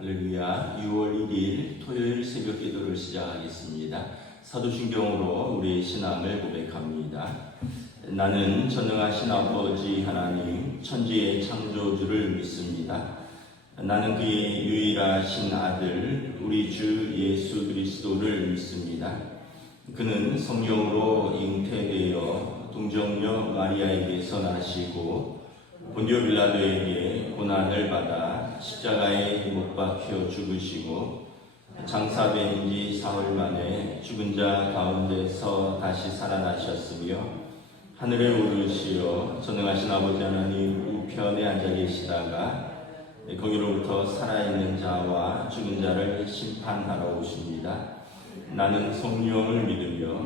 할렐루야. 6월 1일 토요일 새벽 기도를 시작하겠습니다. 사도신경으로 우리의 신앙을 고백합니다. 나는 전능하신 아버지 하나님 천지의 창조주를 믿습니다. 나는 그의 유일하신 아들 우리 주 예수 그리스도를 믿습니다. 그는 성령으로 잉태되어 동정녀 마리아에게서 나시고 본디오 빌라도에게 고난을 받아 십자가에 못 박혀 죽으시고 장사된 지 사흘 만에 죽은 자 가운데서 다시 살아나셨으며 하늘에 오르시어 전능하신 아버지 하나님 우편에 앉아 계시다가 거기로부터 살아있는 자와 죽은 자를 심판하러 오십니다. 나는 성령을 믿으며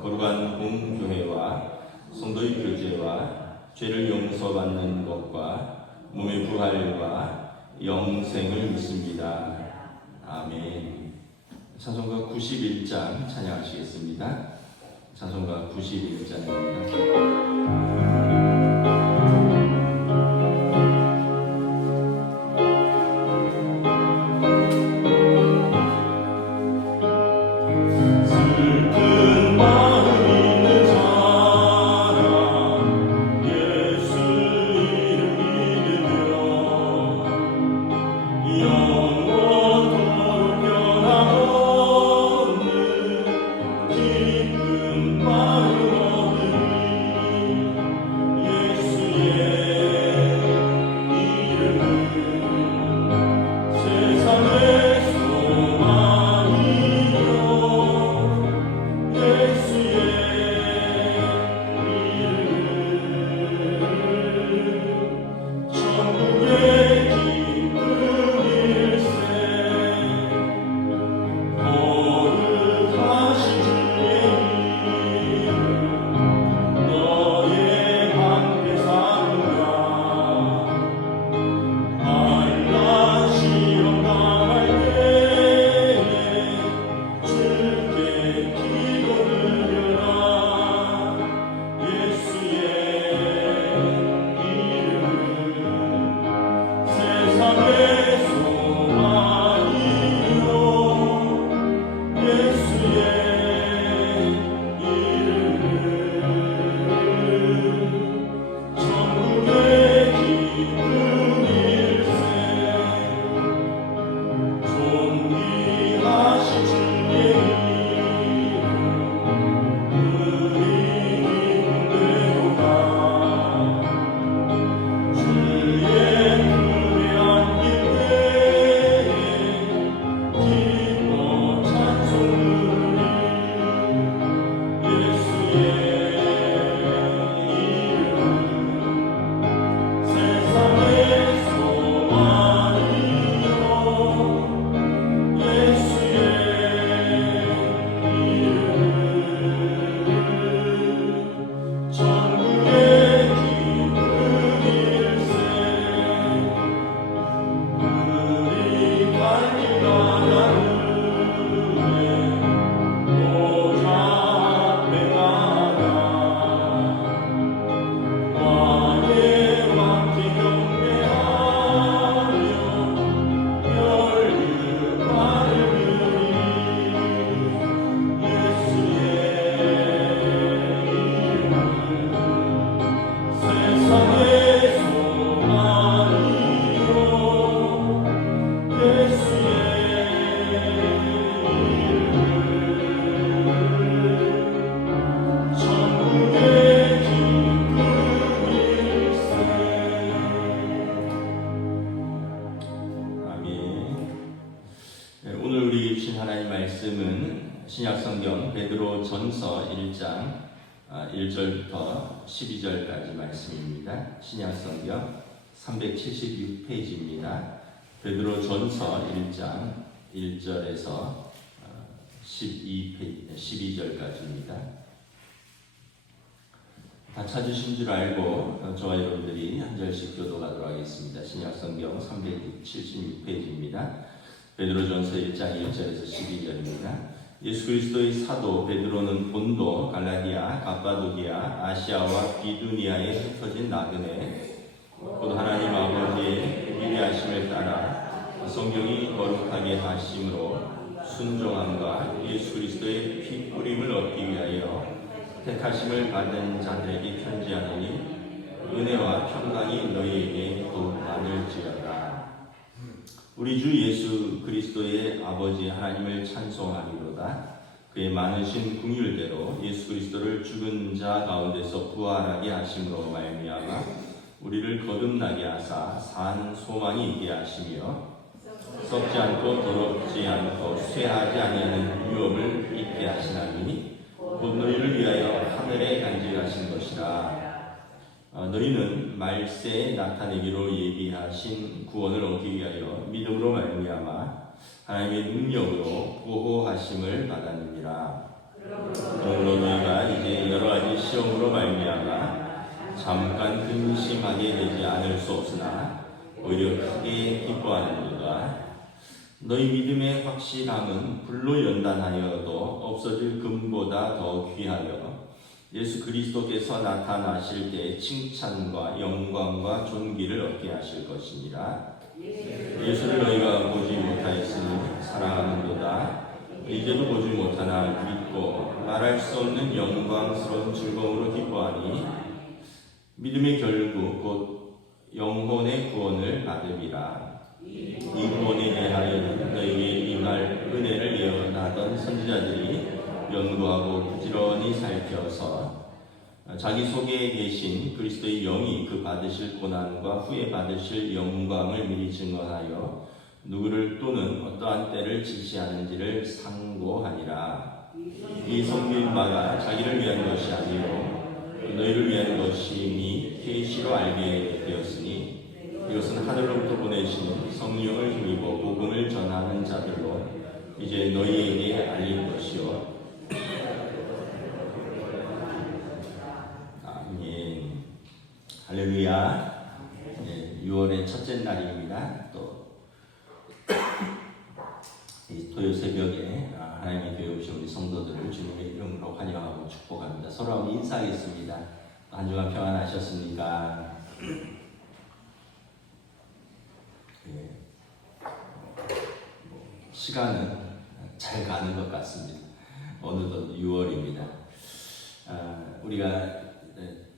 거룩한 공교회와 성도의 교제와 죄를 용서받는 것과 몸의 부활과 영생을 믿습니다. 아멘. 찬송가 91장 찬양하시겠습니다. 찬송가 91장입니다. 신약성경 베드로전서 1장 1절부터 12절까지 말씀입니다. 신약성경 376페이지입니다. 베드로전서 1장 1절에서 12절까지입니다. 다 찾으신 줄 알고 저와 여러분들이 한 절씩 교도하도록 하겠습니다. 신약성경 376페이지입니다. 베드로전서 1장 1절에서 12절입니다. 예수 그리스도의 사도 베드로는 본도, 갈라디아, 갑바도기아, 아시아와 비두니아에 흩어진 나그네 곧 하나님 아버지의 위대하심을 따라 성경이 거룩하게 하심으로 순종함과 예수 그리스도의 피 뿌림을 얻기 위하여 택하심을 받은 자들에게 편지하노니 은혜와 평강이 너희에게 더욱 많을지어다. 우리 주 예수 그리스도의 아버지 하나님을 찬송하리로다. 그의 많으신 긍휼대로 예수 그리스도를 죽은 자 가운데서 부활하게 하심으로 말미암아 우리를 거듭나게 하사 산 소망이 있게 하시며 썩지 않고 더럽지 않고 쇠하지 아니하는 유업을 있게 하시나니 곧 너희를 위하여 하늘에 간직하신 것이라. 너희는 말세에 나타내기로 예비하신 구원을 얻기 위하여 믿음으로 말미암아 하나님의 능력으로 구호하심을 받았느니라. 그러므로 너희가 이제 여러 가지 시험으로 말미암아 잠깐 근심하게 되지 않을 수 없으나 오히려 크게 기뻐하는도다. 너희 믿음의 확실함은 불로 연단하여도 없어질 금보다 더 귀하여 예수 그리스도께서 나타나실 때 칭찬과 영광과 존귀를 얻게 하실 것이니라. 예수를 너희가 보지 못하였으니 사랑하는도다. 이제도 보지 못하나 믿고 말할 수 없는 영광스러운 즐거움으로 기뻐하니 믿음의 결국 곧 영혼의 구원을 받음이라. 이 구원에 대하여 너희에게 임할 은혜를 예언하던 선지자들이 연구하고 부지런히 살펴서 자기 속에 계신 그리스도의 영이 그 받으실 고난과 후에 받으실 영광을 미리 증언하여 누구를 또는 어떠한 때를 지시하는지를 상고하니라. 이 섬긴 바가 자기를 위한 것이 아니요 너희를 위한 것이니 계시로 알게 되었으니 이것은 하늘로부터 보내신 성령을 힘입어 복음을 전하는 자들로 이제 너희에게 알린 것이요. 아멘. 할렐루야. 6월의 첫째 날입니다. 또 이 토요 새벽에 하나님의 교회 오신 우리 성도들을 주님의 이름으로 환영하고 축복합니다. 서로 한번 인사하겠습니다. 한 주간 평안하셨습니까? 시간은 잘 가는 것 같습니다. 어느덧 6월입니다. 우리가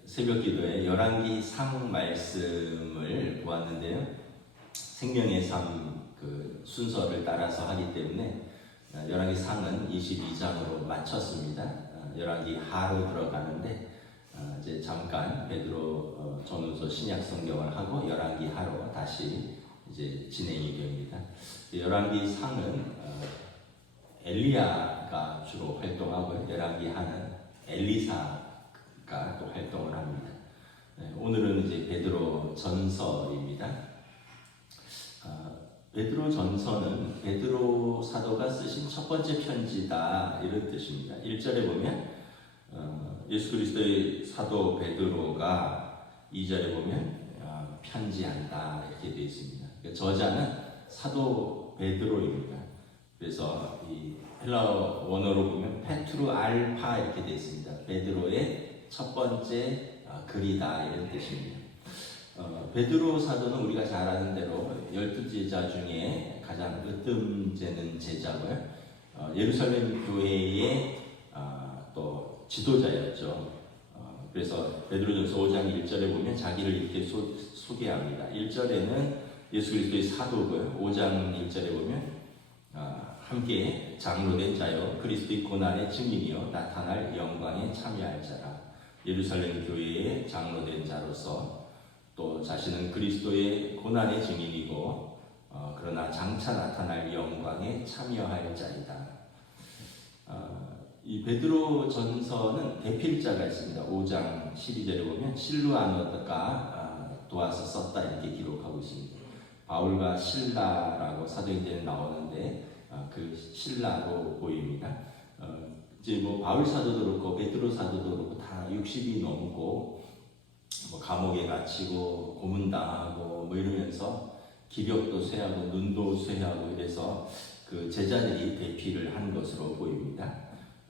새벽 기도에 열왕기 상 말씀을 보았는데요. 생명의 삶 그 순서를 따라서 하기 때문에 열왕기 상은 22장으로 마쳤습니다. 열왕기 하로 들어가는데 이제 잠깐 베드로 전후서 신약 성경을 하고 열왕기 하로 다시 이제 진행이 됩니다. 열왕기 상은 엘리야가 주로 활동하고요. 열왕기 하는 엘리사가 또 활동을 합니다. 오늘은 이제 베드로 전서입니다. 베드로 전서는 베드로 사도가 쓰신 첫 번째 편지다 이런 뜻입니다. 1절에 보면 예수 그리스도의 사도 베드로가 2절에 보면 편지한다 이렇게 되어 있습니다. 그러니까 저자는 사도 베드로입니다. 그래서 이 헬라어 원어로 보면 페트루 알파 이렇게 되어 있습니다. 베드로의 첫 번째 글이다 이런 뜻입니다. 베드로 사도는 우리가 잘 아는 대로 12제자 중에 가장 으뜸되는 제자고요. 예루살렘 교회의 또 지도자였죠. 그래서 베드로전서 5장 1절에 보면 자기를 이렇게 소개합니다. 1절에는 예수 그리스도의 사도고요. 5장 1절에 보면 함께 장로된 자여 그리스도의 고난의 증인이요 나타날 영광에 참여할 자라. 예루살렘 교회의 장로된 자로서 또 자신은 그리스도의 고난의 증인이고 그러나 장차 나타날 영광에 참여할 자이다. 이 베드로 전서는 대필자가 있습니다. 5장 12절에 보면 실루아노가 도와서 썼다 이렇게 기록하고 있습니다. 바울과 실라라고 사도행전에 나오는데 그 실라로 보입니다. 이제 뭐 바울 사도도 그렇고 베드로 사도도 그렇고 다 60이 넘고 뭐 감옥에 갇히고 고문당하고 뭐 이러면서 기력도 쇠하고 눈도 쇠하고 이래서 그 제자들이 대피를 한 것으로 보입니다.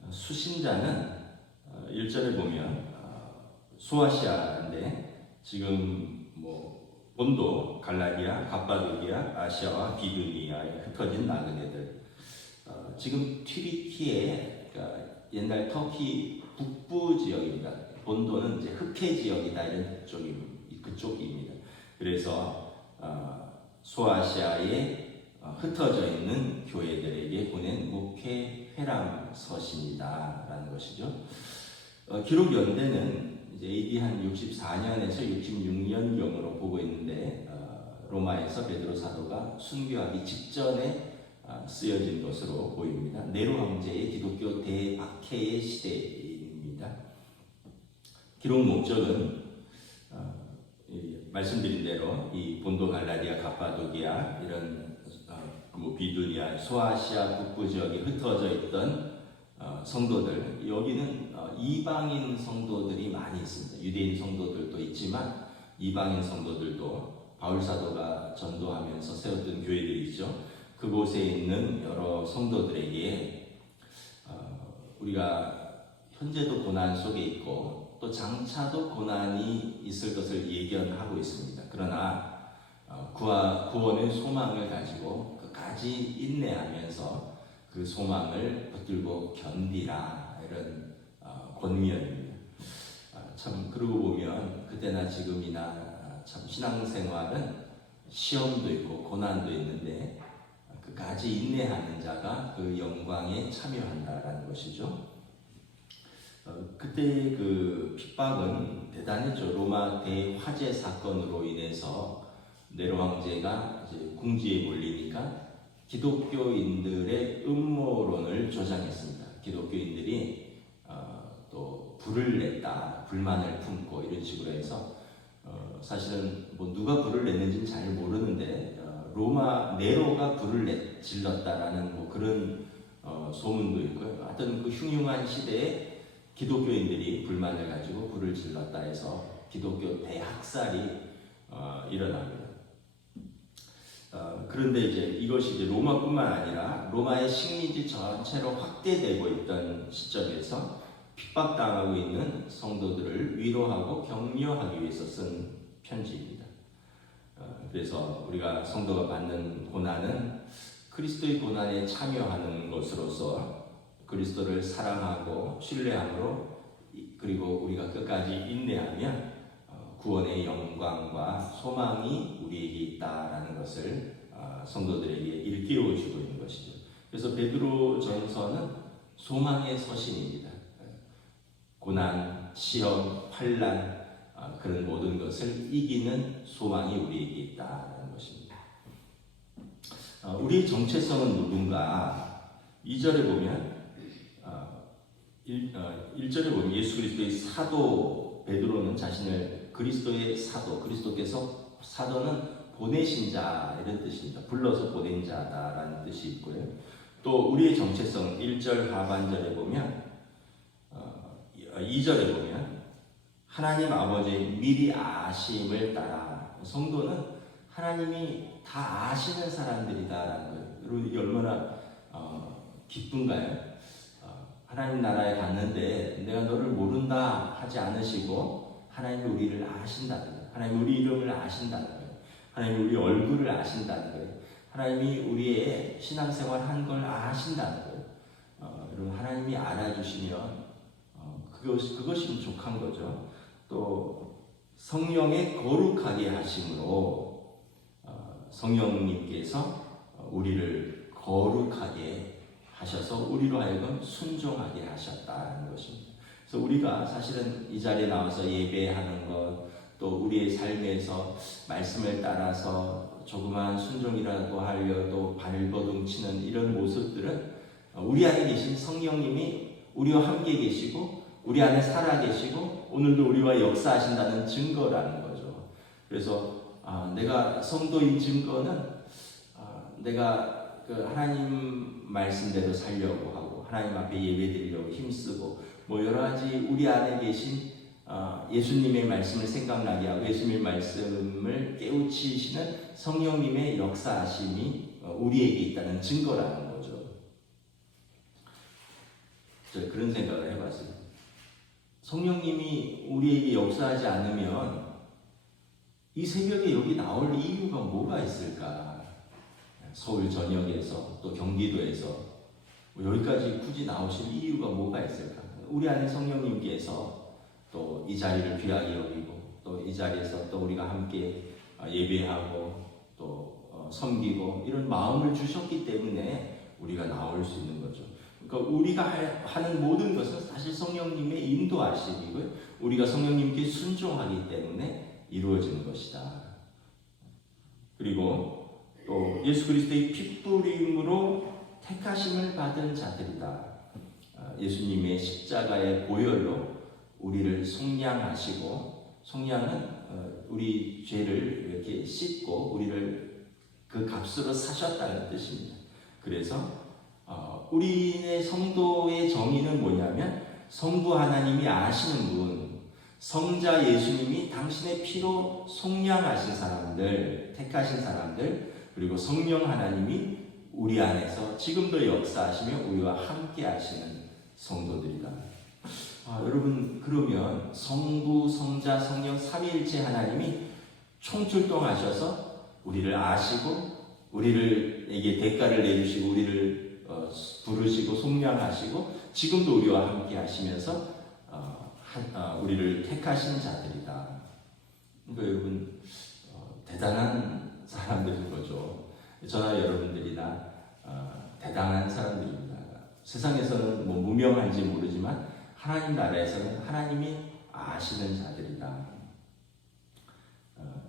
수신자는 1절에 보면 소아시아인데 지금 뭐 본도, 갈라디아, 갑바도기아, 아시아와 비두니아에 흩어진 나그네들. 지금 튀르키예, 그러니까 옛날 터키 북부 지역입니다. 본도는 이제 흑해 지역이다 이런 그쪽입니다. 그래서 소아시아에 흩어져 있는 교회들에게 보낸 목회 회람 서신이다라는 것이죠. 기록 연대는 이제 AD 한 64년에서 66년경으로 보고 있는데 로마에서 베드로 사도가 순교하기 직전에 쓰여진 것으로 보입니다. 네로 황제의 기독교 대박해의 시대입니다. 기록 목적은 말씀드린 대로 이 본도, 갈라디아, 갑바도기아 이런 비두니아, 소아시아 북부 지역에 흩어져 있던 성도들, 여기는 이방인 성도들이 많이 있습니다. 유대인 성도들도 있지만 이방인 성도들도 바울 사도가 전도하면서 세웠던 교회들이 있죠. 그곳에 있는 여러 성도들에게 우리가 현재도 고난 속에 있고 또 장차도 고난이 있을 것을 예견하고 있습니다. 그러나 구원의 소망을 가지고 끝까지 인내하면서 그 소망을 붙들고 견디라, 이런 권면입니다. 참 그러고 보면 그때나 지금이나 참 신앙생활은 시험도 있고 고난도 있는데 끝까지 인내하는 자가 그 영광에 참여한다라는 것이죠. 그때 그 핍박은 대단했죠. 로마 대화재 사건으로 인해서 네로 황제가 이제 궁지에 몰리니까 기독교인들의 음모론을 조장했습니다. 기독교인들이 또 불을 냈다, 불만을 품고 이런 식으로 해서 사실은 뭐 누가 불을 냈는지는 잘 모르는데 로마 네로가 불을 질렀다라는 뭐 그런 소문도 있고요. 하여튼 그 흉흉한 시대에 기독교인들이 불만을 가지고 불을 질렀다 해서 기독교 대학살이 일어납니다. 그런데 이것이 이제 로마뿐만 아니라 로마의 식민지 전체로 확대되고 있던 시점에서 핍박당하고 있는 성도들을 위로하고 격려하기 위해서 쓴 편지입니다. 그래서 우리가 성도가 받는 고난은 그리스도의 고난에 참여하는 것으로서 그리스도를 사랑하고 신뢰함으로, 그리고 우리가 끝까지 인내하면 구원의 영광과 소망이 우리에게 있다라는 것을 성도들에게 일깨워주고 있는 것이죠. 그래서 베드로전서는 소망의 서신입니다. 고난, 시험, 환난, 그런 모든 것을 이기는 소망이 우리에게 있다는 것입니다. 우리의 정체성은 누군가? 2절에 보면 1절에 보면 예수 그리스도의 사도 베드로는 자신을 그리스도의 사도, 그리스도께서 사도는 보내신 자 이런 뜻입니다. 불러서 보낸 자다라는 뜻이 있고요. 또 우리의 정체성 1절 하반절에 보면 2절에 보면 하나님 아버지의 미리 아심을 따라, 성도는 하나님이 다 아시는 사람들이다라는 거예요. 여러분 이게 얼마나 기쁜가요? 하나님 나라에 갔는데 내가 너를 모른다 하지 않으시고 하나님이 우리를 아신다는 거예요. 하나님이 우리 이름을 아신다는 거예요. 하나님이 우리 얼굴을 아신다는 거예요. 하나님이 우리의 신앙생활 한 걸 아신다는 거예요. 여러분 하나님이 알아주시면 그것이 족한 거죠. 또 성령의 거룩하게 하심으로 성령님께서 우리를 거룩하게 하셔서 우리로 하여금 순종하게 하셨다는 것입니다. 그래서 우리가 사실은 이 자리에 나와서 예배하는 것, 또 우리의 삶에서 말씀을 따라서 조그마한 순종이라고 하려도 발버둥치는 이런 모습들은 우리 안에 계신 성령님이 우리와 함께 계시고 우리 안에 살아 계시고 오늘도 우리와 역사하신다는 증거라는 거죠. 그래서 내가 성도인 증거는 내가 그 하나님 말씀대로 살려고 하고 하나님 앞에 예배드리려고 힘쓰고 뭐 여러 가지 우리 안에 계신 예수님의 말씀을 생각나게 하고 예수님의 말씀을 깨우치시는 성령님의 역사하심이 우리에게 있다는 증거라는 거죠. 제가 그런 생각을 해봤어요. 성령님이 우리에게 역사하지 않으면 이 새벽에 여기 나올 이유가 뭐가 있을까? 서울 전역에서 또 경기도에서 여기까지 굳이 나오실 이유가 뭐가 있을까? 우리 안에 성령님께서 또 이 자리를 귀하게 여기고 또 이 자리에서 또 우리가 함께 예배하고 또 섬기고 이런 마음을 주셨기 때문에 우리가 나올 수 있는 거죠. 그러니까 우리가 하는 모든 것은 사실 성령님의 인도하심이고요. 우리가 성령님께 순종하기 때문에 이루어지는 것이다. 그리고 또 예수 그리스도의 피 뿌림으로 택하심을 받은 자들이다. 예수님의 십자가의 보혈로 우리를 속량하시고, 속량은 우리 죄를 이렇게 씻고 우리를 그 값으로 사셨다는 뜻입니다. 그래서 우리의 성도의 정의는 뭐냐면, 성부 하나님이 아시는 분, 성자 예수님이 당신의 피로 속량하신 사람들, 택하신 사람들, 그리고 성령 하나님이 우리 안에서 지금도 역사하시며 우리와 함께 하시는 성도들이다. 여러분, 그러면 성부, 성자, 성령 삼위일체 하나님이 총출동하셔서 우리를 아시고 우리에게 대가를 내주시고 우리를 부르시고 속량하시고 지금도 우리와 함께 하시면서 우리를 택하신 자들이다. 그러니까 여러분, 대단한 사람들인 거죠. 저나 여러분들이나 대단한 사람들입니다. 세상에서는 뭐 무명한지 모르지만 하나님 나라에서는 하나님이 아시는 자들이다.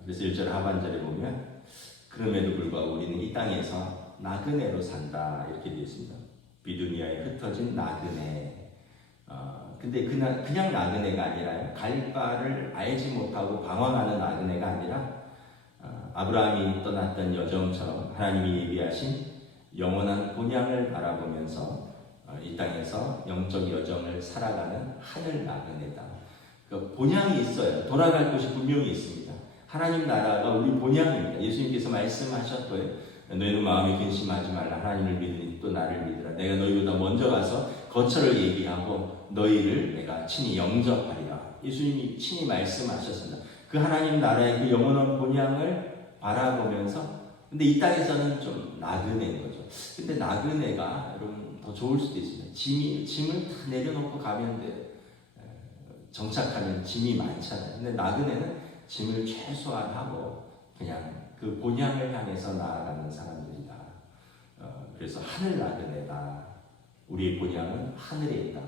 그래서 1절 하반절에 보면, 그럼에도 불구하고 우리는 이 땅에서 나그네로 산다 이렇게 되어 있습니다. 비두니아에 흩어진 나그네. 근데 그냥 나그네가 아니라 갈 바를 알지 못하고 방황하는 나그네가 아니라 아브라함이 떠났던 여정처럼 하나님이 예비하신 영원한 본향을 바라보면서 이 땅에서 영적 여정을 살아가는 하늘 나그네다. 그 본향이 있어요. 돌아갈 곳이 분명히 있습니다. 하나님 나라가 우리 본향입니다. 예수님께서 말씀하셨고요. 너희는 마음에 근심하지 말라. 하나님을 믿으니 또 나를 믿으라. 내가 너희보다 먼저 가서 거처를 예비하고 너희를 내가 친히 영접하리라. 예수님이 친히 말씀하셨습니다. 그 하나님 나라의 그 영원한 본향을 바라보면서, 근데 이 땅에서는 좀 나그네인 거죠. 근데 나그네가 여러분 더 좋을 수도 있습니다. 짐을 다 내려놓고 가면 돼. 정착하면 짐이 많잖아요. 근데 나그네는 짐을 최소한 하고 그냥 그 본향을 향해서 나아가는 사람들이다. 그래서 하늘 나그네다. 우리의 본향은 하늘에 있다.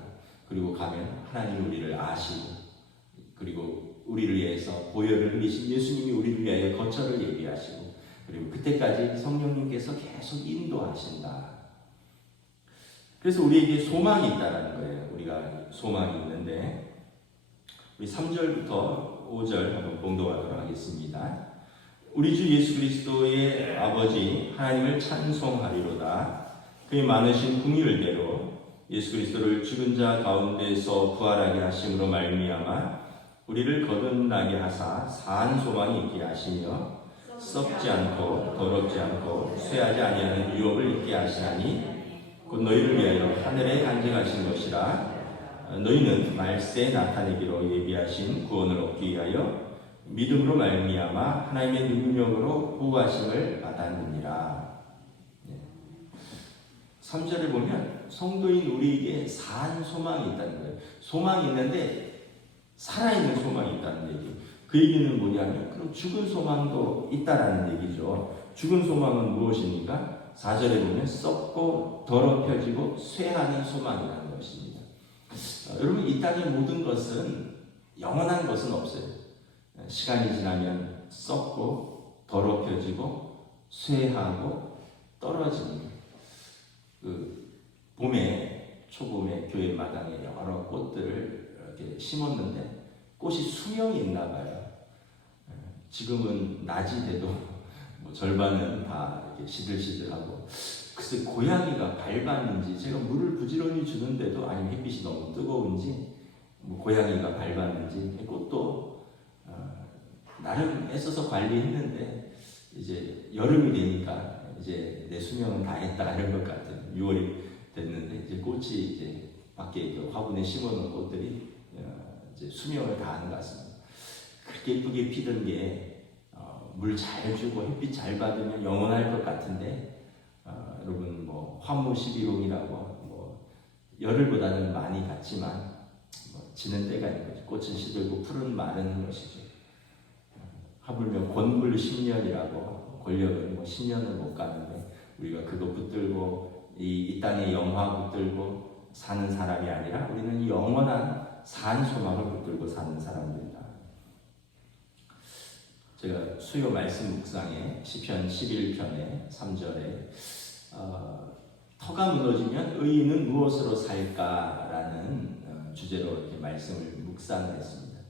그리고 가면 하나님 우리를 아시고, 그리고 우리를 위해서 보혈을 흘리신 예수님이 우리를 위하여 거처를 예비하시고, 그리고 그때까지 성령님께서 계속 인도하신다. 그래서 우리에게 소망이 있다는 거예요. 우리가 소망이 있는데, 우리 3절부터 5절 한번 공독하도록 하겠습니다. 우리 주 예수 그리스도의 아버지 하나님을 찬송하리로다. 그의 많으신 긍휼대로 예수 그리스도를 죽은 자 가운데서 부활하게 하심으로 말미암아 우리를 거듭나게 하사 산 소망이 있게 하시며 썩지 않고 더럽지 않고 쇠하지 아니하는 유업을 있게 하시나니 곧 너희를 위하여 하늘에 간직하신 것이라. 너희는 말세에 나타내기로 예비하신 구원을 얻기 위하여 믿음으로 말미암아 하나님의 능력으로 구하심을 받았느니라. 3절에 보면 성도인 우리에게 산 소망이 있다는 거예요. 소망이 있는데 살아있는 소망이 있다는 얘기. 그 얘기는 뭐냐면, 그럼 죽은 소망도 있다라는 얘기죠. 죽은 소망은 무엇입니까? 4절에 보면 썩고 더럽혀지고 쇠하는 소망이라는 것입니다. 여러분, 이 땅의 모든 것은 영원한 것은 없어요. 시간이 지나면 썩고 더럽혀지고 쇠하고 떨어지는, 봄에 초봄에 교회 마당에 여러 꽃들을 이렇게 심었는데 꽃이 수명이 있나 봐요. 지금은 낮이 돼도 뭐 절반은 다 이렇게 시들시들하고, 글쎄 고양이가 밟았는지, 제가 물을 부지런히 주는데도, 아니면 햇빛이 너무 뜨거운지 뭐 고양이가 밟았는지, 꽃도 나름 애써서 관리했는데 이제 여름이 되니까 이제 내 수명은 다 했다 이런 것 같아요. 6월이 됐는데 이제 꽃이 이제 밖에 화분에 심어놓은 꽃들이 이제 수명을 다하는 것 같습니다. 그렇게 예쁘게 피던 게 물 잘 주고 햇빛 잘 받으면 영원할 것 같은데 여러분 뭐 화무 11홍이라고 뭐 열흘보다는 많이 갔지만 뭐 지는 때가 있는 거죠. 꽃은 시들고 풀은 마르는 것이죠. 하물며 권불 10년이라고 권력은 뭐 10년을 못 가는데 우리가 그거 붙들고 이 땅의 영화 붙들고 사는 사람이 아니라 우리는 영원한 산 소망을 붙들고 사는 사람들이다. 제가 수요 말씀 묵상에 시편 11편에 3절에 터가 무너지면 의인은 무엇으로 살까라는 주제로 이렇게 말씀을 묵상을 했습니다.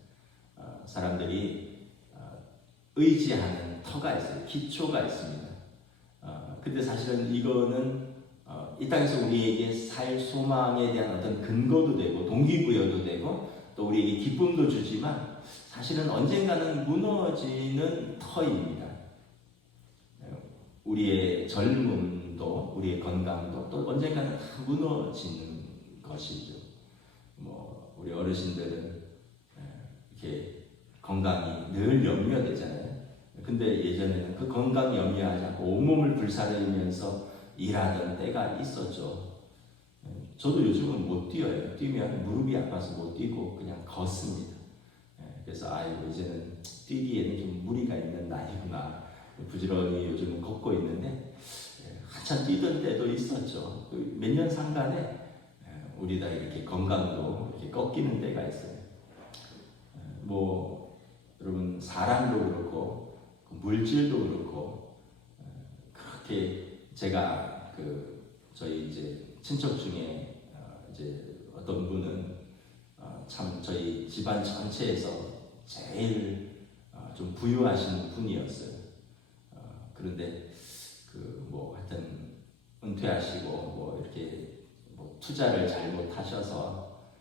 사람들이 의지하는 터가 있어요. 기초가 있습니다. 근데 사실은 이거는 이 땅에서 우리에게 살 소망에 대한 어떤 근거도 되고 동기부여도 되고 또 우리에게 기쁨도 주지만 사실은 언젠가는 무너지는 터입니다. 우리의 젊음도 우리의 건강도 또 언젠가는 무너지는 것이죠. 뭐 우리 어르신들은 이렇게 건강이 늘 염려되잖아요. 근데 예전에는 그 건강 염려하지 않고 온몸을 불사르면서 일하던 때가 있었죠. 저도 요즘은 못 뛰어요. 뛰면 무릎이 아파서 못 뛰고 그냥 걷습니다. 그래서 아이고 이제는 뛰기에는 좀 무리가 있는 나이구나. 부지런히 요즘은 걷고 있는데 한참 뛰던 때도 있었죠. 몇 년 상간에 우리 다 이렇게 건강도 이렇게 꺾이는 때가 있어요. 뭐 여러분 사람도 그렇고 물질도 그렇고 그렇게 제가 저희 이제 친척 중에 이제 어떤 분은 참 저희 집안 전체에서 제일 좀 부유하신 분이었어요. 그런데 뭐 하여튼 은퇴하시고 뭐 이렇게 뭐 투자를 잘못하셔서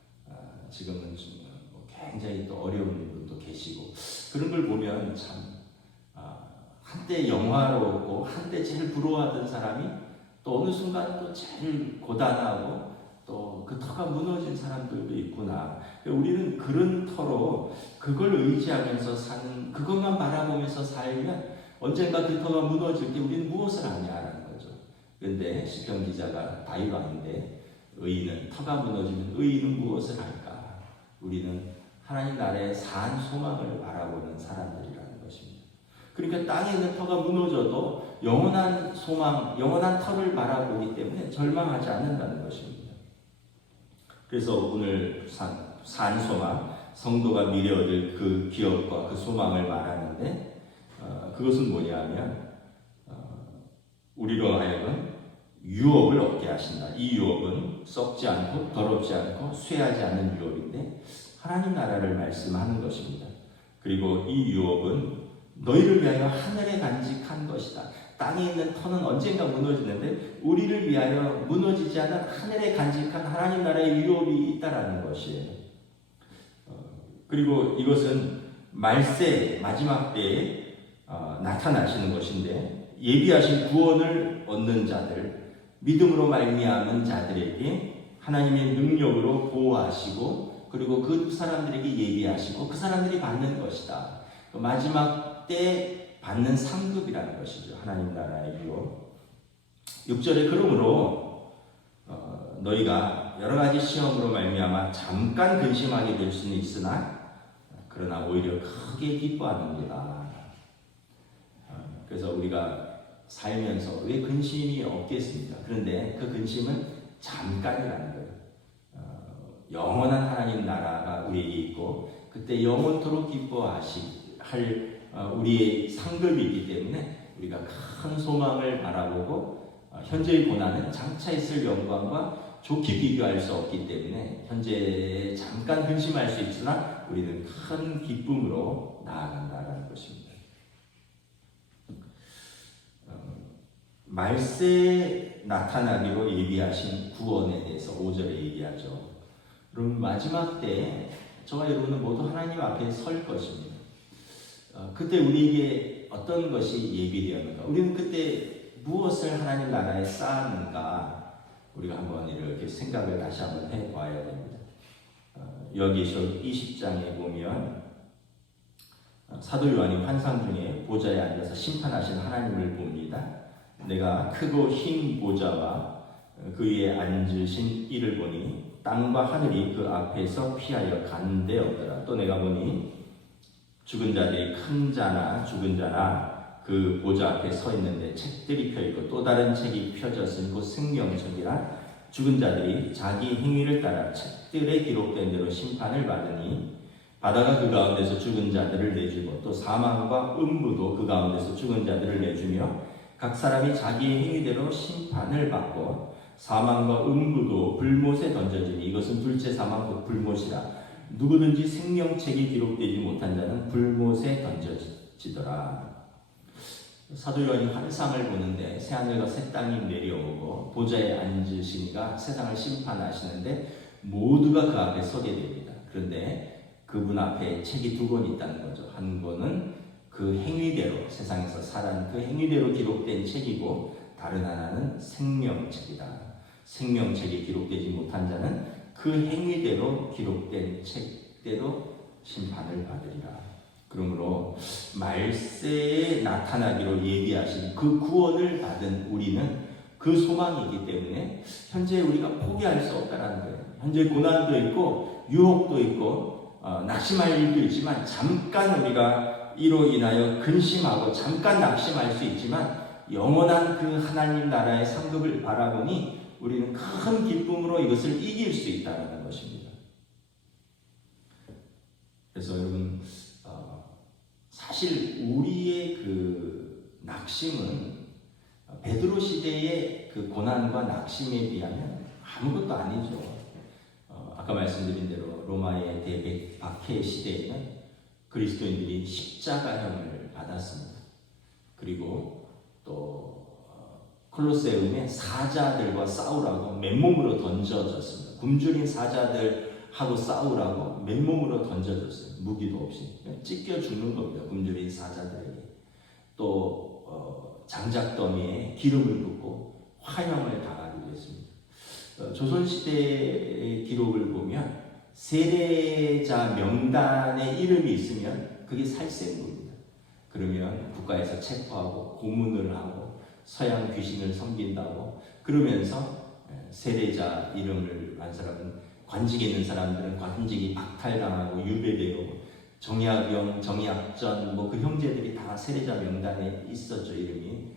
지금은 좀 굉장히 또 어려운 분도 계시고 그런 걸 보면 참 한때 영화로웠고 한때 제일 부러워하던 사람이 또 어느 순간 또 제일 고단하고 또 그 터가 무너진 사람들도 있구나. 우리는 그런 터로 그걸 의지하면서 사는 그것만 바라보면서 살면 언젠가 그 터가 무너질 때 우리는 무엇을 하냐라는 거죠. 그런데 시편 기자가 다윗왕인데 의인은 터가 무너지면 의인은 무엇을 할까? 우리는 하나님 나라의 산 소망을 바라보는 사람들이라는 것입니다. 그러니까 땅에 있는 터가 무너져도 영원한 소망, 영원한 터를 바라보기 때문에 절망하지 않는다는 것입니다. 그래서 오늘 산 소망, 성도가 미래 얻을 그 기업과 그 소망을 말하는데 그것은 뭐냐면 우리로 하여금 유업을 얻게 하신다. 이 유업은 썩지 않고 더럽지 않고 쇠하지 않는 유업인데 하나님 나라를 말씀하는 것입니다. 그리고 이 유업은 너희를 위하여 하늘에 간직한 것이다. 땅에 있는 터는 언젠가 무너지는데 우리를 위하여 무너지지 않은 하늘에 간직한 하나님 나라의 유업이 있다라는 것이에요. 그리고 이것은 말세 마지막 때에 나타나시는 것인데 예비하신 구원을 얻는 자들, 믿음으로 말미암은 자들에게 하나님의 능력으로 보호하시고 그리고 그 사람들에게 예비하시고 그 사람들이 받는 것이다. 마지막 때 받는 상급이라는 것이죠. 하나님 나라의 유업. 6절에 그러므로 너희가 여러 가지 시험으로 말미암아 잠깐 근심하게 될 수는 있으나 그러나 오히려 크게 기뻐하는구나. 그래서 우리가 살면서 왜 근심이 없겠습니까? 그런데 그 근심은 잠깐이라는 거예요. 영원한 하나님 나라가 우리에게 있고 그때 영원토록 기뻐할 우리의 상급이 있기 때문에 우리가 큰 소망을 바라보고 현재의 고난은 장차 있을 영광과 좋게 비교할 수 없기 때문에 현재 잠깐 근심할 수 있으나 우리는 큰 기쁨으로 나아간다는 것입니다. 말세에 나타나기로 예비하신 구원에 대해서 5절에 얘기하죠. 그럼 마지막 때 저와 여러분은 모두 하나님 앞에 설 것입니다. 그때 우리에게 어떤 것이 예비되었는가? 우리는 그때 무엇을 하나님 나라에 쌓았는가? 우리가 한번 이렇게 생각을 다시 한번 해봐야 됩니다. 여기 20장에 보면 사도 요한이 환상 중에 보좌에 앉아서 심판하신 하나님을 봅니다. 내가 크고 흰 보좌와 그 위에 앉으신 이를 보니 땅과 하늘이 그 앞에서 피하여 간 데 없더라. 또 내가 보니 죽은 자들이 큰 자나 죽은 자나 그 보좌 앞에 서 있는데 책들이 펴있고 또 다른 책이 펴졌으니 곧 생명책이라 죽은 자들이 자기 행위를 따라 책들에 기록된 대로 심판을 받으니 바다가 그 가운데서 죽은 자들을 내주고 또 사망과 음부도 그 가운데서 죽은 자들을 내주며 각 사람이 자기의 행위대로 심판을 받고 사망과 음부도 불못에 던져지니 이것은 둘째 사망 곧 불못이라. 누구든지 생명책이 기록되지 못한 자는 불못에 던져지더라. 사도 요한이 환상을 보는데 새하늘과 새 땅이 내려오고 보좌에 앉으시니가 세상을 심판하시는데 모두가 그 앞에 서게 됩니다. 그런데 그분 앞에 책이 두 권 있다는 거죠. 한 권은 그 행위대로 세상에서 살아온 그 행위대로 기록된 책이고 다른 하나는 생명책이다. 생명책이 기록되지 못한 자는 그 행위대로 기록된 책대로 심판을 받으리라. 그러므로 말세에 나타나기로 예비하신 그 구원을 받은 우리는 그 소망이기 때문에 현재 우리가 포기할 수 없다는 거예요. 현재 고난도 있고 유혹도 있고 낙심할 일도 있지만 잠깐 우리가 이로 인하여 근심하고 잠깐 낙심할 수 있지만 영원한 그 하나님 나라의 상급을 바라보니 우리는 큰 기쁨으로 이것을 이길 수 있다는 것입니다. 그래서 여러분 사실 우리의 그 낙심은 베드로 시대의 그 고난과 낙심에 비하면 아무것도 아니죠. 아까 말씀드린 대로 로마의 대박해 시대에는 그리스도인들이 십자가형을 받았습니다. 그리고 또 콜로세움에 사자들과 싸우라고 맨몸으로 던져졌습니다. 굶주린 사자들하고 싸우라고 맨몸으로 던져졌어요. 무기도 없이 찢겨 죽는 겁니다. 굶주린 사자들에게. 또 장작더미에 기름을 붓고 화형을 당하기도 했습니다. 조선시대의 기록을 보면 세례자 명단에 이름이 있으면 그게 살생부입니다. 그러면 국가에서 체포하고 고문을 하고 서양 귀신을 섬긴다고 그러면서 세례자 이름을 한 사람은 관직에 있는 사람들은 관직이 박탈당하고 유배되고 정약용, 정약전 그 형제들이 다 세례자 명단에 있었죠. 이름이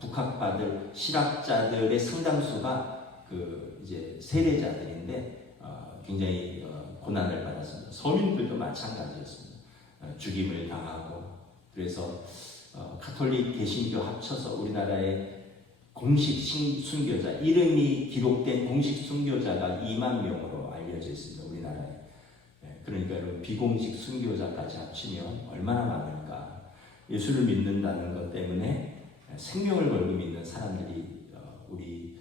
북학받을 실학자들의 상당수가 그 이제 세례자들인데 굉장히 고난을 받았습니다. 서민들도 마찬가지였습니다. 죽임을 당하고 그래서 가톨릭 개신교 합쳐서 우리나라의 공식 순교자 이름이 기록된 공식 순교자가 2만 명으로 알려져 있습니다. 우리나라에. 그러니까 여러분 비공식 순교자까지 합치면 얼마나 많을까. 예수를 믿는다는 것 때문에 생명을 걸고 믿는 사람들이 우리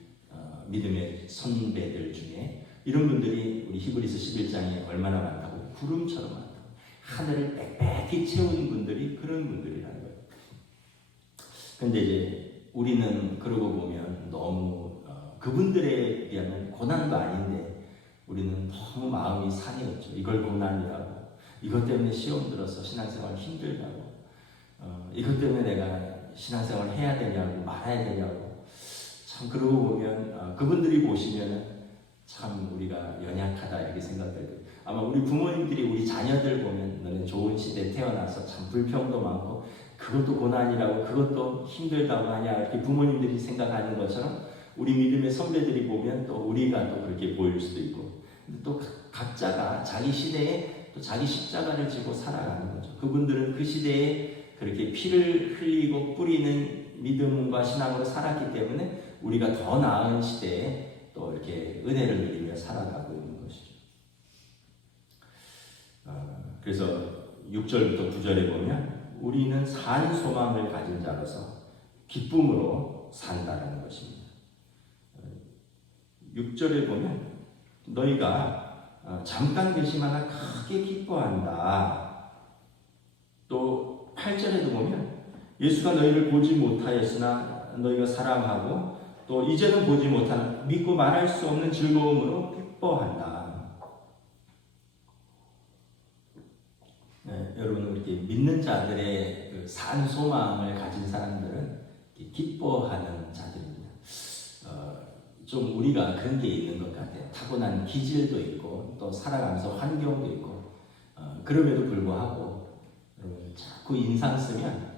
믿음의 선배들 중에 이런 분들이 우리 히브리서 11장에 얼마나 많다고 구름처럼 많다고 하늘을 빽빽히 채운 분들이 그런 분들이라는 거예요. 근데 이제 우리는 그러고 보면 너무 그분들에 비하면 고난도 아닌데 우리는 너무 마음이 상해졌죠. 이걸 고난이라고, 이것 때문에 시험 들어서 신앙생활 힘들다고, 이것 때문에 내가 신앙생활 해야 되냐고 말아야 되냐고. 참 그러고 보면 그분들이 보시면 참 우리가 연약하다 이렇게 생각돼요. 아마 우리 부모님들이 우리 자녀들 보면 너는 좋은 시대에 태어나서 참 불평도 많고 그것도 고난이라고 그것도 힘들다고 하냐 이렇게 부모님들이 생각하는 것처럼 우리 믿음의 선배들이 보면 또 우리가 또 그렇게 보일 수도 있고 근데 또 각자가 자기 시대에 또 자기 십자가를 지고 살아가는 거죠. 그분들은 그 시대에 그렇게 피를 흘리고 뿌리는 믿음과 신앙으로 살았기 때문에 우리가 더 나은 시대에 또 이렇게 은혜를 누리며 살아가고 있는 것이죠. 그래서 6절부터 9절에 보면 우리는 산 소망을 가진 자로서 기쁨으로 산다는 것입니다. 6절에 보면 너희가 잠깐 계시마나 크게 기뻐한다. 또 8절에도 보면 예수가 너희를 보지 못하였으나 너희가 사랑하고 또 이제는 보지 못하는 믿고 말할 수 없는 즐거움으로 기뻐한다. 여러분 이렇게 믿는 자들의 그 산 소망을 가진 사람들은 기뻐하는 자들입니다. 좀 우리가 그런 게 있는 것 같아요. 타고난 기질도 있고 또 살아가면서 환경도 있고 그럼에도 불구하고 여러분 자꾸 인상 쓰면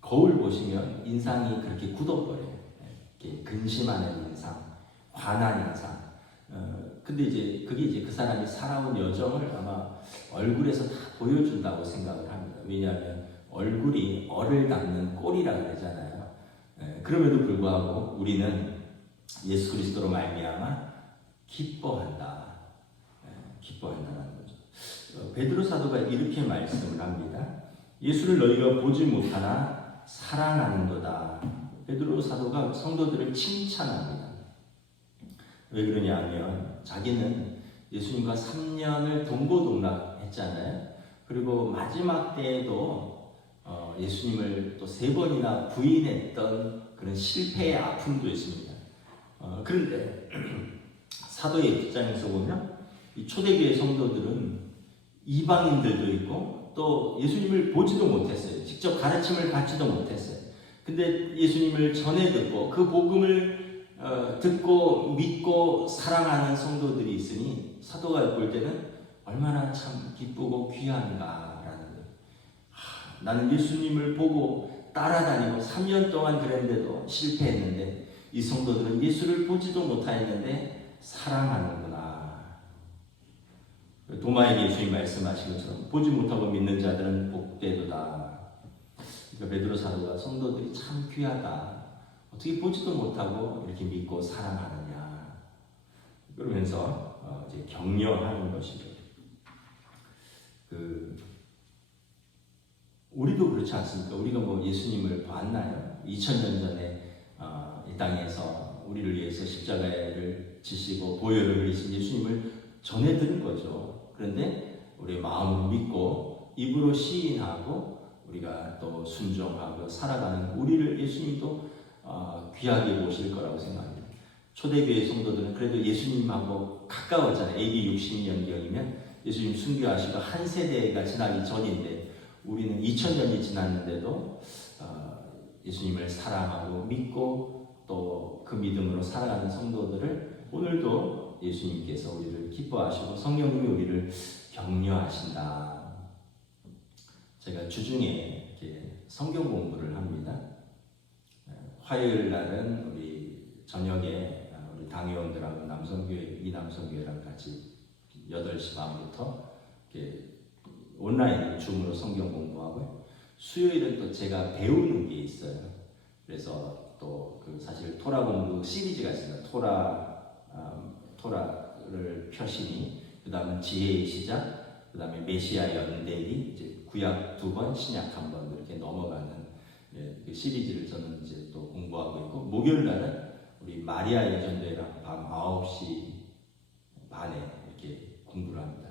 거울 보시면 인상이 그렇게 굳어버려요. 이렇게 근심하는 인상, 화난 인상. 근데 이제 그게 이제 그 사람이 살아온 여정을 아마 얼굴에서 다 보여준다고 생각을 합니다. 왜냐하면 얼굴이 얼을 닦는 꼴이라고 그러잖아요. 그럼에도 불구하고 우리는 예수 그리스도로 말미암아 기뻐한다. 기뻐한다는 거죠. 베드로 사도가 이렇게 말씀을 합니다. 예수를 너희가 보지 못하나 사랑하는도다. 베드로 사도가 성도들을 칭찬합니다. 왜 그러냐면 자기는 예수님과 3년을 동고동락했잖아요. 그리고 마지막 때에도 예수님을 또 3번이나 부인했던 그런 실패의 아픔도 있습니다. 그런데 사도의 입장에서 보면 이 초대교회 성도들은 이방인들도 있고 또 예수님을 보지도 못했어요. 직접 가르침을 받지도 못했어요. 근데 예수님을 전해 듣고 그 복음을 듣고 믿고 사랑하는 성도들이 있으니 사도가 볼 때는 얼마나 참 기쁘고 귀한가라는 거예요. 나는 예수님을 보고 따라다니고 3년 동안 그랬는데도 실패했는데 이 성도들은 예수를 보지도 못하였는데 사랑하는구나. 도마에게 예수님 말씀하신 것처럼 보지 못하고 믿는 자들은 복되도다. 그러니까 베드로 사도가 성도들이 참 귀하다. 어떻게 보지도 못하고 이렇게 믿고 사랑하느냐. 그러면서 이제 격려하는 것이죠. 우리도 그렇지 않습니까? 우리가 뭐 예수님을 봤나요? 2000년 전에 이 땅에서 우리를 위해서 십자가를 지시고 보혈을 흘리신 예수님을 전해 들은 거죠. 그런데 우리 마음으로 믿고 입으로 시인하고 우리가 또 순종하고 살아가는 우리를 예수님도 귀하게 보실 거라고 생각합니다. 초대교회 성도들은 그래도 예수님하고 가까웠잖아요. AD 60년경이면 예수님 순교하시고 한 세대가 지나기 전인데 우리는 2000년이 지났는데도 예수님을 사랑하고 믿고 또 그 믿음으로 살아가는 성도들을 오늘도 예수님께서 우리를 기뻐하시고 성령님이 우리를 격려하신다. 제가 주중에 이렇게 성경 공부를 합니다. 화요일 날은 우리 저녁에 우리 당회원들하고 남성교회, 이남성교회랑 같이 8시 반부터 이렇게 온라인 줌으로 성경 공부하고요. 수요일은 또 제가 배우는 게 있어요. 그래서 또 그 사실 토라 공부 시리즈가 있습니다. 토라를 펴시니, 그 다음은 지혜의 시작, 그 다음에 메시아 연대리, 이제 구약 2번, 신약 1번 이렇게 넘어가는 그 시리즈를 저는 이제 또 공부하고 있고, 목요일 날은 우리 마리아 예전대회랑 밤 9시 반에 이렇게 공부를 합니다.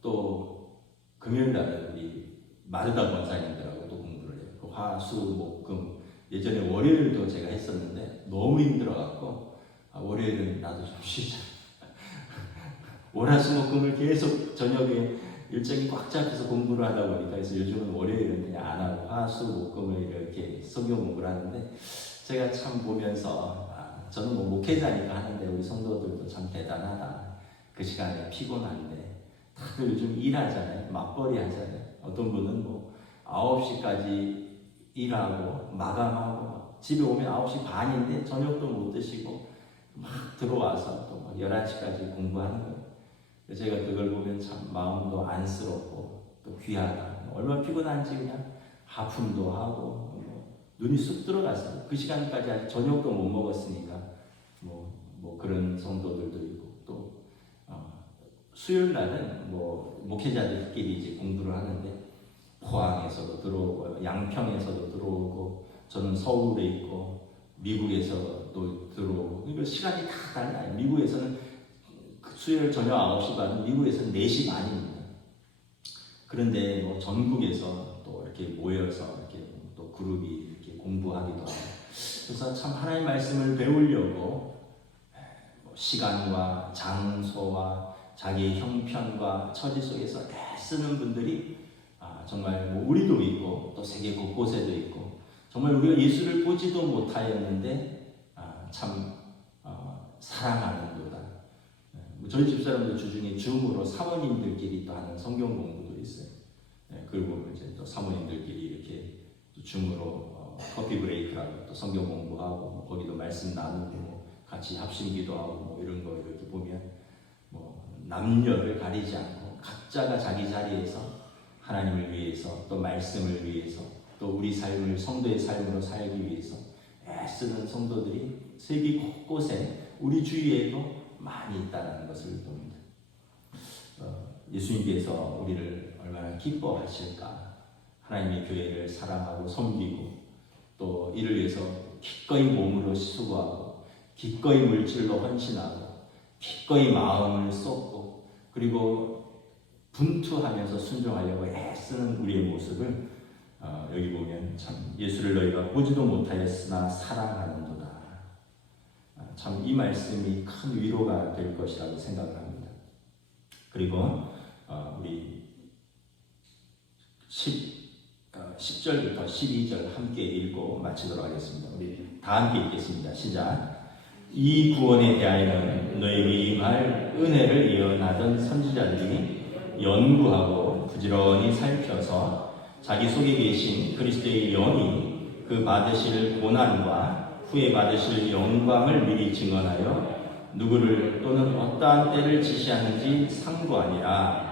또 금요일 날은 우리 마르다 권사님들하고 또 공부를 해요. 그 화, 수, 목, 금. 예전에 월요일도 제가 했었는데 너무 힘들어갖고 월요일은 나도 좀 쉬자. 월화수목금을 계속 저녁에 일정이 꽉 잡혀서 공부를 하다 보니까 그래서 요즘은 월요일은 그냥 안 하고 화수목금을 이렇게 성경 공부를 하는데 제가 참 보면서 저는 뭐 목회자니까 하는데 우리 성도들도 참 대단하다. 그 시간에 피곤한데 다들 요즘 일하잖아요. 맞벌이 하잖아요. 어떤 분은 뭐 9시까지 일하고 마감하고 집에 오면 9시 반인데 저녁도 못 드시고 막 들어와서 또 막 11시까지 공부하는 거예요. 제가 그걸 보면 참 마음도 안쓰럽고 또 귀하다. 얼마나 피곤한지 그냥 하품도 하고 눈이 쑥 들어갔어요. 그 시간까지 아직 저녁도 못 먹었으니까 뭐 그런 성도들도 있고 또 수요일 날은 뭐 목회자들끼리 이제 공부를 하는데 포항에서도 들어오고 양평에서도 들어오고 저는 서울에 있고 미국에서도 들어오고 그러니까 시간이 다 달라요. 미국에서는 수요일 저녁 9시 반, 미국에서는 4시 반입니다. 그런데 뭐 전국에서 또 이렇게 모여서 이렇게 또 그룹이 이렇게 공부하기도 하고 그래서 참 하나님의 말씀을 배우려고 시간과 장소와 자기의 형편과 처지 속에서 애쓰는 분들이 정말 우리도 있고 또 세계 곳곳에도 있고 정말 우리가 예수를 보지도 못하였는데 참 사랑하는도다. 저희 집사람들 주중에 줌으로 사모님들끼리 또 하는 성경 공부도 있어요. 그리고 이제 또 사모님들끼리 이렇게 또 줌으로 커피 브레이크라고 또 성경 공부하고 거기도 말씀 나누고 같이 합심기도하고 이런 거 이렇게 보면 남녀를 가리지 않고 각자가 자기 자리에서 하나님을 위해서 또 말씀을 위해서 또 우리 삶을 성도의 삶으로 살기 위해서 애쓰는 성도들이 세계 곳곳에 우리 주위에도 많이 있다는 것을 봅니다. 예수님께서 우리를 얼마나 기뻐하실까. 하나님의 교회를 사랑하고 섬기고 또 이를 위해서 기꺼이 몸으로 수고하고 기꺼이 물질로 헌신하고 기꺼이 마음을 쏟고 그리고 분투하면서 순종하려고 애쓰는 우리의 모습을 여기 보면 참 예수를 너희가 보지도 못하였으나 사랑하는도다. 참 이 말씀이 큰 위로가 될 것이라고 생각을 합니다. 그리고 우리 10절부터 12절 함께 읽고 마치도록 하겠습니다. 우리 다 함께 읽겠습니다. 시작. 이 구원에 대하여는 너희에게 임할 은혜를 예언하던 선지자들이 연구하고 부지런히 살펴서 자기 속에 계신 그리스도의 영이 그 받으실 고난과 후에 받으실 영광을 미리 증언하여 누구를 또는 어떠한 때를 지시하는지 상고하니라.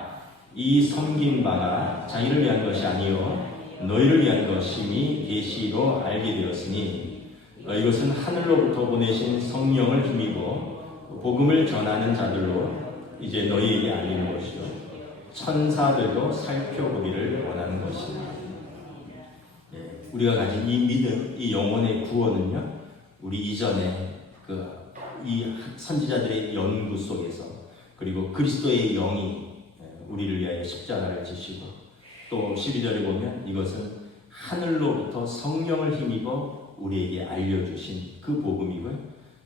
이 섬긴 바가 자기를 위한 것이 아니요 너희를 위한 것임이 계시로 알게 되었으니 이것은 하늘로부터 보내신 성령을 힘입어 복음을 전하는 자들로 이제 너희에게 알리는 것이요 천사들도 살펴보기를 원하는 것이다. 우리가 가진 이 믿음, 이 영혼의 구원은요, 우리 이전에 이 선지자들의 연구 속에서 그리고 그리스도의 영이 우리를 위하여 십자가를 지시고 또 12절에 보면 이것은 하늘로부터 성령을 힘입어 우리에게 알려주신 그 복음이고요.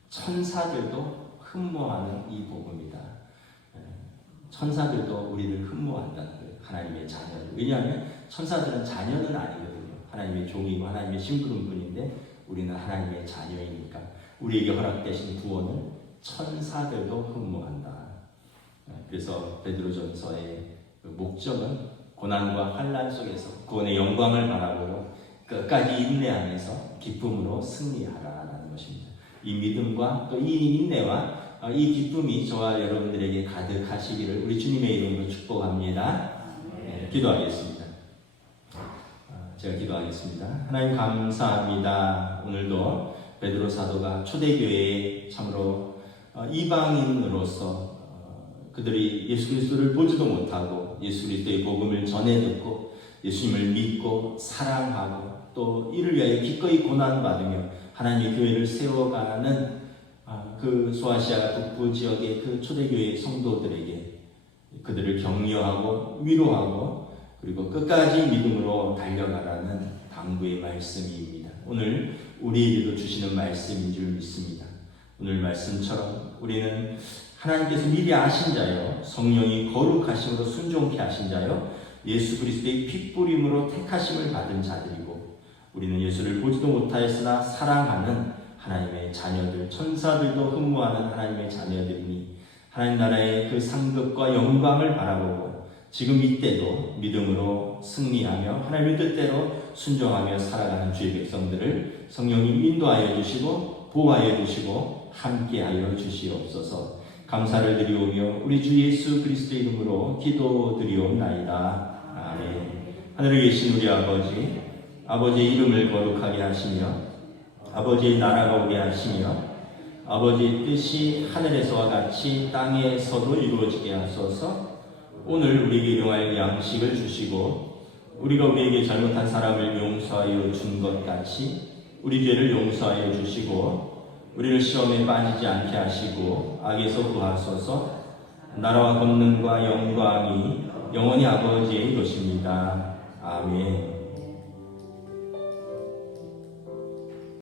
천사들도 흠모하는 이 복음이다. 천사들도 우리를 흠모한다는 거예요. 하나님의 자녀들. 왜냐하면 천사들은 자녀는 아니거든요. 하나님의 종이고 하나님의 심부름꾼인데 우리는 하나님의 자녀이니까 우리에게 허락되신 구원을 천사들도 흠모한다. 그래서 베드로전서의 목적은 고난과 환난 속에서 구원의 영광을 바라보고 끝까지 인내하면서 기쁨으로 승리하라라는 것입니다. 이 믿음과 또 이 인내와 이 기쁨이 저와 여러분들에게 가득하시기를 우리 주님의 이름으로 축복합니다. 기도하겠습니다. 제가 기도하겠습니다. 하나님 감사합니다. 오늘도 베드로 사도가 초대교회에 참으로 이방인으로서 그들이 예수 그리스도를 보지도 못하고 예수 그리스도의 복음을 전해 듣고 예수님을 믿고 사랑하고 또 이를 위하여 기꺼이 고난받으며 하나님의 교회를 세워가는 그 소아시아 북부 지역의 그 초대교회 성도들에게 그들을 격려하고 위로하고 그리고 끝까지 믿음으로 달려가라는 당부의 말씀입니다. 오늘 우리에게도 주시는 말씀인 줄 믿습니다. 오늘 말씀처럼 우리는 하나님께서 미리 아신 자요 성령이 거룩하심으로 순종케 하신 자요 예수 그리스도의 핏뿌림으로 택하심을 받은 자들이고 우리는 예수를 보지도 못하였으나 사랑하는 하나님의 자녀들, 천사들도 흠모하는 하나님의 자녀들이니 하나님 나라의 그 상급과 영광을 바라보고 지금 이때도 믿음으로 승리하며 하나님의 뜻대로 순종하며 살아가는 주의 백성들을 성령이 인도하여 주시고 보호하여 주시고 함께하여 주시옵소서. 감사를 드리오며 우리 주 예수 그리스도의 이름으로 기도드리옵나이다. 아멘. 하늘에 계신 우리 아버지, 아버지의 이름을 거룩하게 하시며 아버지의 나라가 오게 하시며 아버지의 뜻이 하늘에서와 같이 땅에서도 이루어지게 하소서. 오늘 우리에게 일용할 양식을 주시고 우리가 우리에게 잘못한 사람을 용서하여 준 것 같이 우리 죄를 용서하여 주시고 우리를 시험에 빠지지 않게 하시고 악에서 구하소서. 나라와 권능과 영광이 영원히 아버지의 것입니다. 아멘.